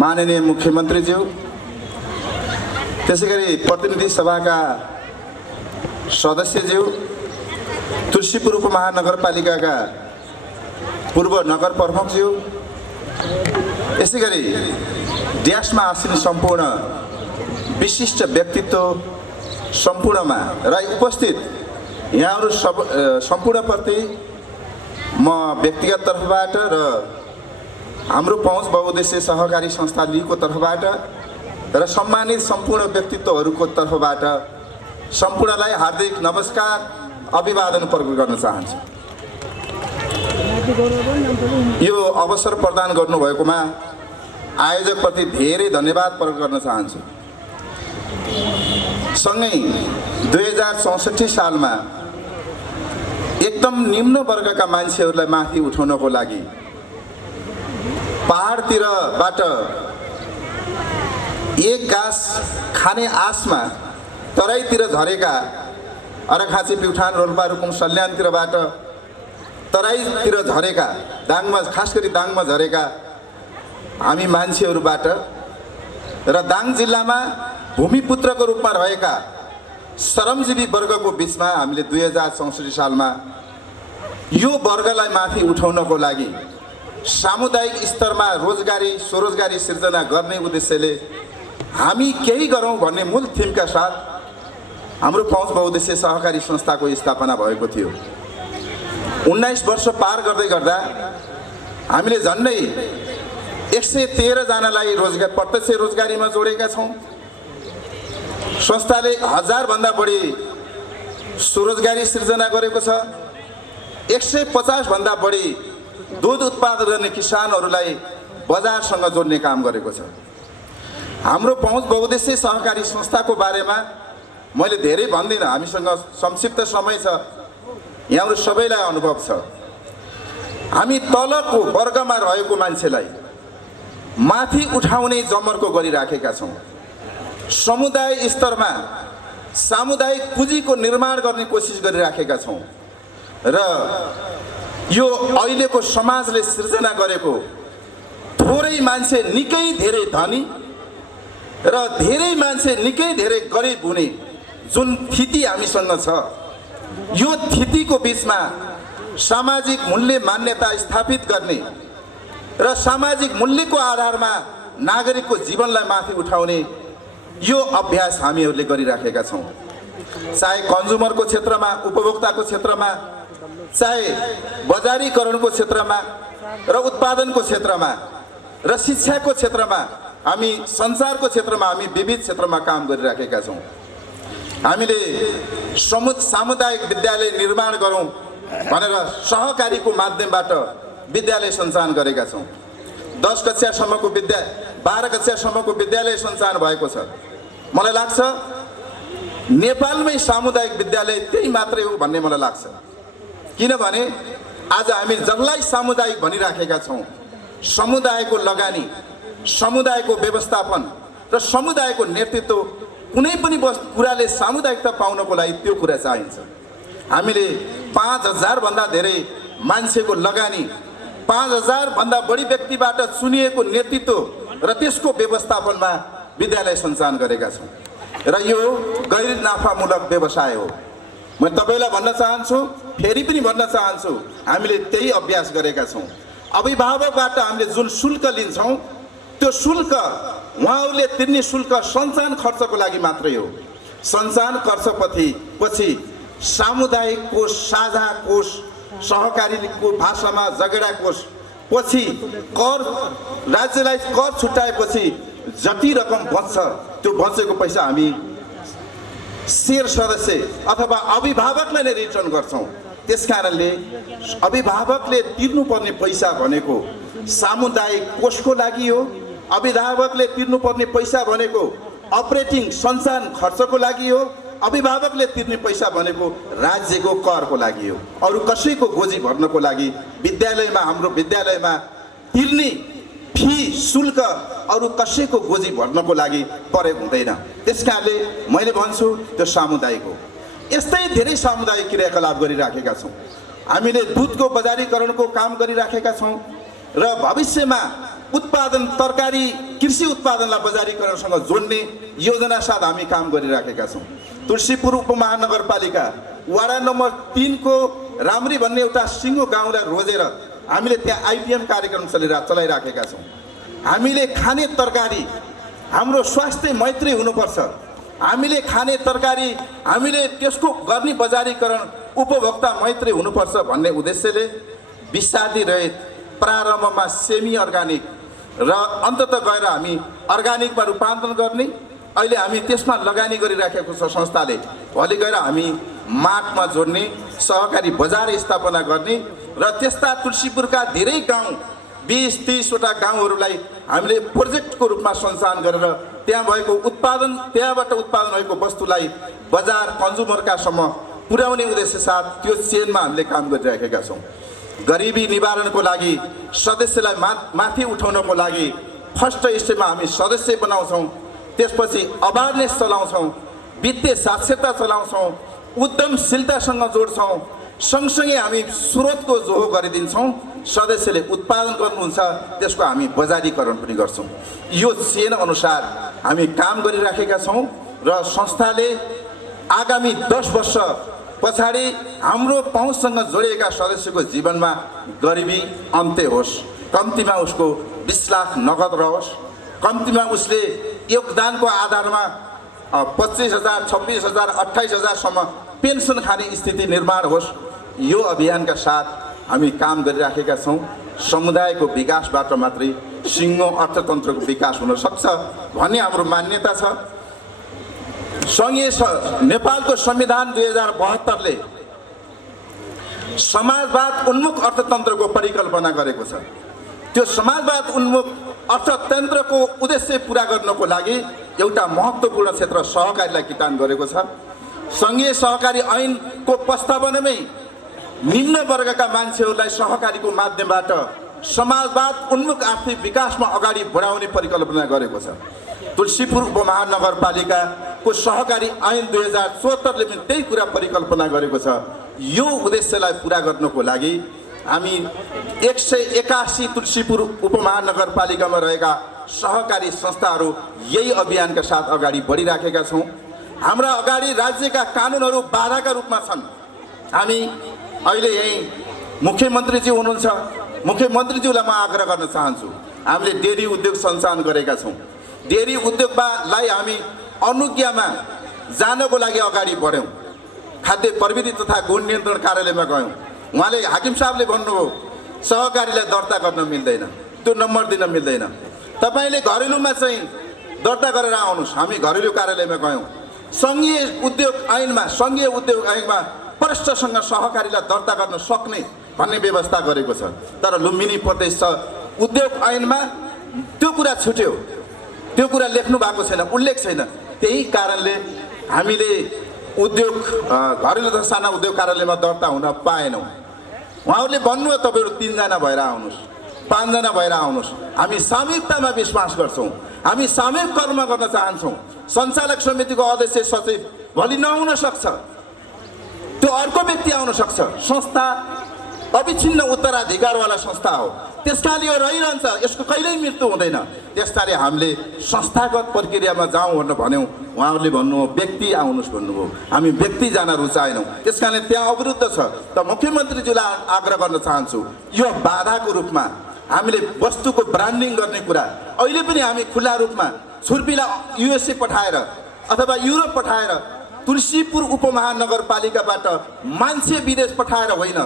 माननीय मुख्यमन्त्रीज्यू, त्यसैगरी प्रतिनिधि सभाका सदस्यज्यू, तुलसीपुर उपमहानगरपालिकाका पूर्व नगर प्रमुखज्यू, यसैगरी ड्यासमा आसीन सम्पूर्ण विशिष्ट व्यक्तित्व सम्पूर्णमा र उपस्थित यहाँहरू सम्पूर्णप्रति म व्यक्तिगत तर्फबाट र हाम्रो पहुँच बहुउद्देश्य सहकारी संस्था लीको तर्फबाट र सम्मानित सम्पूर्ण व्यक्तित्वहरूको तर्फबाट सम्पूर्णलाई हार्दिक नमस्कार अभिवादन प्रकट गर्न चाहन्छु। यो अवसर प्रदान गर्नुभएकोमा आयोजकप्रति धेरै धन्यवाद प्रकट गर्न चाहन्छु। सँगै 2064 सालमा एकदम निम्न वर्गका मान्छेहरूलाई माथि उठाउनको लागि पहाडतिरबाट एक घाँस खाने आसमा तराईतिर झरेका अर्घाँची प्युठान रोल्पा रुकुम सल्यानतिरबाट तराईतिर झरेका दाङमा खास गरी दाङमा झरेका हामी मान्छेहरूबाट र दाङ जिल्लामा भूमिपुत्रको रूपमा रहेका श्रमजीवी वर्गको बिचमा हामीले 2064 सालमा यो वर्गलाई माथि उठाउनको लागि सामुदायिक स्तरमा रोजगारी स्वरोजगारी सिर्जना गर्ने उद्देश्यले हामी केही गरौँ भन्ने मूल थिमका साथ हाम्रो पहुँच बहुउद्देश्य सहकारी संस्थाको स्थापना भएको थियो। 19 वर्ष पार गर्दै गर्दा हामीले झन्डै 113 जनालाई रोजगार प्रत्यक्ष रोजगारीमा जोडेका छौँ। संस्थाले 1000 भन्दा बढी स्वरोजगारी सिर्जना गरेको छ। 150 भन्दा बढी दूध उत्पादन गर्ने किसानहरूलाई बजारसँग जोड्ने काम गरेको छ। हाम्रो पहुँच बहुउद्देश्य सहकारी संस्थाको बारेमा मैले धेरै भन्दिनँ, हामीसँग संक्षिप्त समय छ, यहाँहरू सबैलाई अनुभव छ। हामी तलको वर्गमा रहेको मान्छेलाई माथि उठाउने जमर्को गरिराखेका छौँ। समुदाय स्तरमा सामुदायिक पुँजीको निर्माण गर्ने कोसिस गरिराखेका छौँ र यो अहिलेको समाजले सिर्जना गरेको थोरै मान्छे निकै धेरै धनी र धेरै मान्छे निकै धेरै गरिब हुने जुन स्थिति हामीसँग छ, यो स्थितिको बिचमा सामाजिक मूल्य मान्यता स्थापित गर्ने र सामाजिक मूल्यको आधारमा नागरिकको जीवनलाई माथि उठाउने यो अभ्यास हामीहरूले गरिराखेका छौँ। चाहे कन्ज्युमरको क्षेत्रमा, उपभोक्ताको क्षेत्रमा, चाहे बजारीकरणको क्षेत्रमा र उत्पादनको क्षेत्रमा र शिक्षाको क्षेत्रमा, हामी सञ्चारको क्षेत्रमा, हामी विविध क्षेत्रमा काम गरिराखेका छौँ। हामीले सामुदायिक विद्यालय निर्माण गरौँ भनेर सहकारीको माध्यमबाट विद्यालय सञ्चालन गरेका छौँ। 10 कक्षासम्मको 12 कक्षासम्मको विद्यालय सञ्चालन भएको छ। मलाई लाग्छ नेपालमै सामुदायिक विद्यालय त्यही मात्रै हो भन्ने मलाई लाग्छ। किनभने आज हामी जसलाई सामुदायिक भनिराखेका छौँ, समुदायको लगानी, समुदायको व्यवस्थापन र समुदायको नेतृत्व, कुनै पनि कुराले सामुदायिकता पाउनको लागि त्यो कुरा चाहिन्छ। हामीले 5000 भन्दा धेरै मान्छेको लगानी, 5000 भन्दा बढी व्यक्तिबाट चुनिएको नेतृत्व र त्यसको व्यवस्थापनमा विद्यालय सञ्चालन गरेका छौँ र यो गैर नाफामूलक व्यवसाय हो। म तपाईलाई भन्न चाहन्छु, फेरि पनि भन्न चाहन्छु, हामीले त्यही अभ्यास गरेका छौँ। अभिभावकबाट हामीले जुन शुल्क लिन्छौँ त्यो शुल्क उहाँहरूले तिर्ने शुल्क सञ्चालन खर्चको लागि मात्रै हो। सञ्चालन खर्चपछि सामुदायिक कोष, साझा कोष, सहकारीको भाषामा जगेडा कोष, पछि कर राज्यलाई कर छुट्याएपछि जति रकम बच्छ त्यो बचेको पैसा हामी शेयर सदस्य अथवा अभिभावकलाई नै रिटर्न गर्छौँ। त्यसकारणले अभिभावकले तिर्नुपर्ने पैसा भनेको सामुदायिक कोषको लागि हो। अभिभावकले तिर्नुपर्ने पैसा भनेको अपरेटिङ सञ्चालन खर्चको लागि हो। अभिभावकले तिर्ने पैसा भनेको राज्यको करको लागि हो। अरू कसैको गोजी भर्नको लागि विद्यालयमा, हाम्रो विद्यालयमा तिर्ने फी शुल्क अरू कसैको गोजी भर्नको लागि प्रयोग हुँदैन। त्यसकारणले मैले भन्छु त्यो सामुदायिक हो। यस्तै धेरै सामुदायिक क्रियाकलाप गरिराखेका छौँ। हामीले दुधको बजारीकरणको काम गरिराखेका छौँ र भविष्यमा उत्पादन तरकारी कृषि उत्पादनलाई बजारीकरणसँग जोड्ने योजना साथ हामी काम गरिराखेका छौँ। तुलसीपुर उपमहानगरपालिका वडा नम्बर 3 को राम्री भन्ने एउटा सिङ्गो गाउँलाई रोजेर हामीले त्यहाँ आइपिएम कार्यक्रम चलाइराखेका छौँ। हामीले खाने तरकारी हाम्रो स्वास्थ्य मैत्री हुनुपर्छ। हामीले खाने तरकारी हामीले त्यसको गर्ने बजारीकरण उपभोक्ता मैत्री हुनुपर्छ भन्ने उद्देश्यले विषादी रहित प्रारम्भमा सेमी अर्गानिक र अन्ततः गएर हामी अर्गानिकमा रूपान्तरण गर्ने, अहिले हामी त्यसमा लगानी गरिराखेको छ संस्थाले। भोलि गएर हामी माटमा जोड्ने, सहकारी बजार स्थापना गर्ने र त्यस्ता तुलसीपुरका धेरै गाउँ 20-30 वटा गाउँहरूलाई हामीले प्रोजेक्टको रूपमा सञ्चालन गरेर त्यहाँ भएको उत्पादन, त्यहाँबाट उत्पादन भएको वस्तुलाई बजार कन्ज्युमरकासम्म पुर्याउने उद्देश्य साथ त्यो चेनमा हामीले काम गरिराखेका छौँ। गरिबी निवारणको लागि सदस्यलाई माथि उठाउनको लागि फर्स्ट स्टेपमा हामी सदस्य बनाउँछौँ, त्यसपछि अवेरनेस चलाउँछौँ, वित्तीय साक्षरता चलाउँछौँ, उद्यमशीलतासँग जोड्छौँ, सँगसँगै हामी स्रोतको जोहो गरिदिन्छौँ। सदस्यले उत्पादन गर्नुहुन्छ, त्यसको हामी बजारीकरण पनि गर्छौँ। यो चेन अनुसार हामी काम गरिराखेका छौँ र संस्थाले आगामी 10 वर्ष पछाडि हाम्रो पहुँचसँग जोडिएका सदस्यको जीवनमा गरिबी अन्त्य होस्, कम्तीमा उसको 20 लाख नगद रहोस्, कम्तीमा उसले योगदानको आधारमा 25,000, 26,000, 28,000सम्म पेन्सन खाने स्थिति निर्माण होस्। यो अभियानका साथ हामी काम गरिराखेका छौँ। समुदायको विकासबाट मात्रै सिङ्गो अर्थतन्त्रको विकास हुन सक्छ भन्ने हाम्रो मान्यता छ। नेपालको संविधान 2072ले समाजवाद उन्मुख अर्थतन्त्रको परिकल्पना गरेको छ। त्यो समाजवाद उन्मुख अर्थतन्त्रको उद्देश्य पुरा गर्नको लागि एउटा महत्त्वपूर्ण क्षेत्र सहकारीलाई किटान गरेको छ। सङ्घीय सहकारी ऐनको प्रस्तावनामै निम्न वर्गका मान्छेहरूलाई सहकारीको माध्यमबाट समाजवाद उन्मुख आर्थिक विकासमा अगाडि बढाउने परिकल्पना गरेको छ। तुलसीपुर उपमहानगरपालिकाको सहकारी ऐन 2074ले पनि त्यही कुरा परिकल्पना गरेको छ। यो उद्देश्यलाई पुरा गर्नको लागि हामी 181 तुलसीपुर उपमहानगरपालिकामा रहेका सहकारी संस्थाहरू यही अभियानका साथ अगाडि बढिराखेका छौँ। हाम्रा अगाडि राज्यका कानुनहरू बाधाका रूपमा छन्। हामी अहिले यही मुख्यमन्त्रीज्यू हुनुहुन्छ, मुख्यमन्त्रीज्यूलाई म आग्रह गर्न चाहन्छु, हामीले डेरी उद्योग सञ्चालन गरेका छौँ। डेरी उद्योगलाई हामी अनुज्ञामा जानको लागि अगाडि बढ्यौँ। खाद्य प्रविधि तथा गुण नियन्त्रण कार्यालयमा गयौँ। उहाँले हाकिम साहबले भन्नुभयो सहकारीलाई दर्ता गर्न मिल्दैन, त्यो नम्बर दिन मिल्दैन, तपाईँले घरेलुमा चाहिँ दर्ता गरेर आउनुहोस्। हामी घरेलु कार्यालयमा गयौँ। सङ्घीय उद्योग ऐनमा प्रष्टसँग सहकारीलाई दर्ता गर्न सक्ने भन्ने व्यवस्था गरेको छ। तर लुम्बिनी प्रदेश उद्योग ऐनमा त्यो कुरा छुट्यो, त्यो कुरा लेख्नु भएको छैन, उल्लेख छैन। त्यही कारणले हामीले उद्योग घरेलु तथा साना उद्योग कार्यालयमा दर्ता हुन पाएनौँ। उहाँहरूले भन्नुभयो तपाईँहरू 3 जना भएर आउनुहोस्, 5 जना भएर आउनुहोस्। हामी सामूहिकतामा विश्वास गर्छौँ, हामी सामूहिक कर्म गर्न चाहन्छौँ। सञ्चालक समितिको अध्यक्ष सचिव भोलि नहुन सक्छ, त्यो अर्को व्यक्ति आउन सक्छ। संस्था अविच्छिन्न उत्तराधिकारवाला संस्था हो, त्यसकाले यो रहिरहन्छ, यसको कहिल्यै मृत्यु हुँदैन। त्यसकाले हामीले संस्थागत प्रक्रियामा जाउँ भनेर भन्यौँ। उहाँहरूले भन्नुभयो व्यक्ति आउनुहोस् भन्नुभयो, हामी व्यक्ति जान रुचाएनौँ। त्यसकारण त्यहाँ अवरुद्ध छ। त मुख्यमन्त्रीज्यूलाई आग्रह गर्न चाहन्छु, यो बाधाको रूपमा हामीले वस्तुको ब्रान्डिङ गर्ने कुरा अहिले पनि हामी खुल्ला रूपमा छुर्पीलाई युएसए पठाएर अथवा युरोप पठाएर तुलसीपुर उपमहानगरपालिकाबाट मान्छे विदेश पठाएर होइन,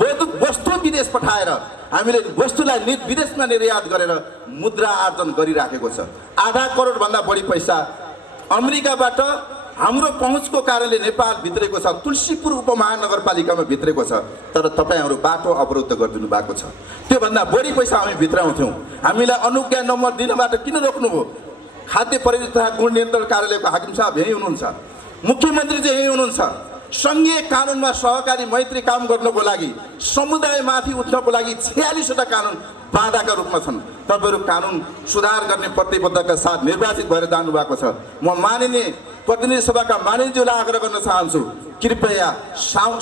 वस्तु विदेश पठाएर हामीले वस्तुलाई विदेशमा निर्यात गरेर मुद्रा आर्जन गरिराखेको छ। आधा करोडभन्दा बढी पैसा अमेरिकाबाट हाम्रो पहुँचको कारणले नेपाल भित्रेको छ, तुलसीपुर उपमहानगरपालिकामा भित्रेको छ। तर तपाईँहरू बाटो अवरुद्ध गरिदिनु भएको छ। त्योभन्दा बढी पैसा हामी भित्राउँथ्यौँ। हामीलाई अनुज्ञा नम्बर दिनबाट किन रोक्नुभयो? खाद्य प्रविधि तथा गुण नियन्त्रण कार्यालयको हाकिम साहब यही हुनुहुन्छ, मुख्यमन्त्री चाहिँ यही हुनुहुन्छ। सङ्घीय कानुनमा सहकारी मैत्री काम गर्नको लागि, समुदायमाथि उठ्नको लागि 46वटा कानुन बाधाका रूपमा छन्। तपाईँहरू कानुन सुधार गर्ने प्रतिबद्धताका साथ निर्वाचित भएर जानुभएको छ। म माननीय प्रतिनिधि सभाका मानिसज्यूलाई आग्रह गर्न चाहन्छु, कृपया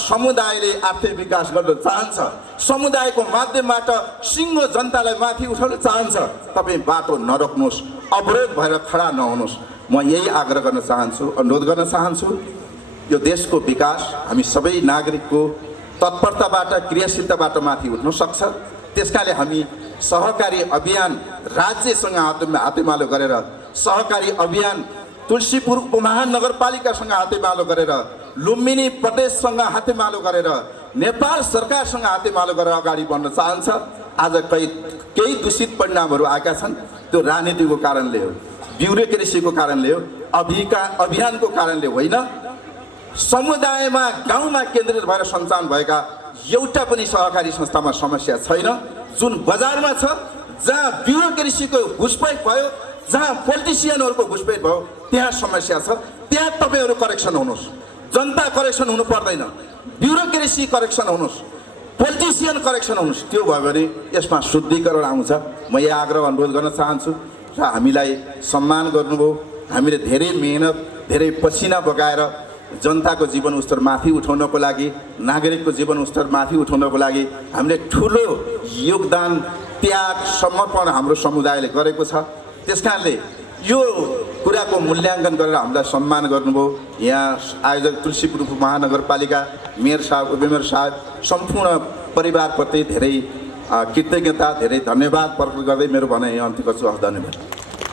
समुदायले आर्थिक विकास गर्न चाहन्छ, समुदायको माध्यमबाट सिङ्गो जनतालाई माथि उठाउन चाहन्छ, तपाईँ बाटो नरोक्नुहोस्, अवरोध भएर खडा नहुनुहोस्। म यही आग्रह गर्न चाहन्छु, अनुरोध गर्न चाहन्छु। यो देशको विकास हामी सबै नागरिकको तत्परताबाट, क्रियाशीलताबाट माथि उठ्न सक्छ। त्यसकाले हामी सहकारी अभियान राज्यसँग हातेमालो गरेर, सहकारी अभियान तुलसीपुर उपमहानगरपालिकासँग हातेमालो गरेर, लुम्बिनी प्रदेशसँग हातेमालो गरेर, नेपाल सरकारसँग हातेमालो गरेर अगाडि बढ्न चाहन्छ। आज केही दूषित परिणामहरू आएका छन्, त्यो राजनीतिको कारणले हो, ब्युरोक्रेसीको कारणले हो, अभियानको कारणले होइन। समुदायमा, गाउँमा केन्द्रित भएर सञ्चालन भएका एउटा पनि सहकारी संस्थामा समस्या छैन। जुन बजारमा छ, जहाँ ब्युरोक्रेसीको घुसपैठ भयो, जहाँ पोलिटिसियनहरूको घुसपैठ भयो, त्यहाँ समस्या छ। त्यहाँ तपाईँहरू करेक्सन हुनुहोस्। जनता करेक्सन हुनु पर्दैन, ब्युरोक्रेसी करेक्सन हुनुहोस्, पोलिटिसियन करेक्सन हुनुहोस्। त्यो भयो भने यसमा शुद्धिकरण आउँछ। म यो आग्रह अनुरोध गर्न चाहन्छु र हामीलाई सम्मान गर्नुभयो। हामीले धेरै मेहनत, धेरै पसिना बगाएर जनताको जीवन स्तर माथि उठाउनको लागि, नागरिकको जीवन स्तर माथि उठाउनको लागि हामीले ठुलो योगदान, त्याग, समर्पण हाम्रो समुदायले गरेको छ। त्यसकारणले यो कुराको मूल्याङ्कन गरेर हामीलाई सम्मान गर्नुभयो। यहाँ आयोजक तुलसीपुर महानगरपालिका मेयर साहब, उपमेयर साहब, सम्पूर्ण परिवारप्रति धेरै कृतज्ञता, धेरै धन्यवाद प्रकट गर्दै मेरो भनाइ यहाँ अन्त्य गर्छु। धन्यवाद।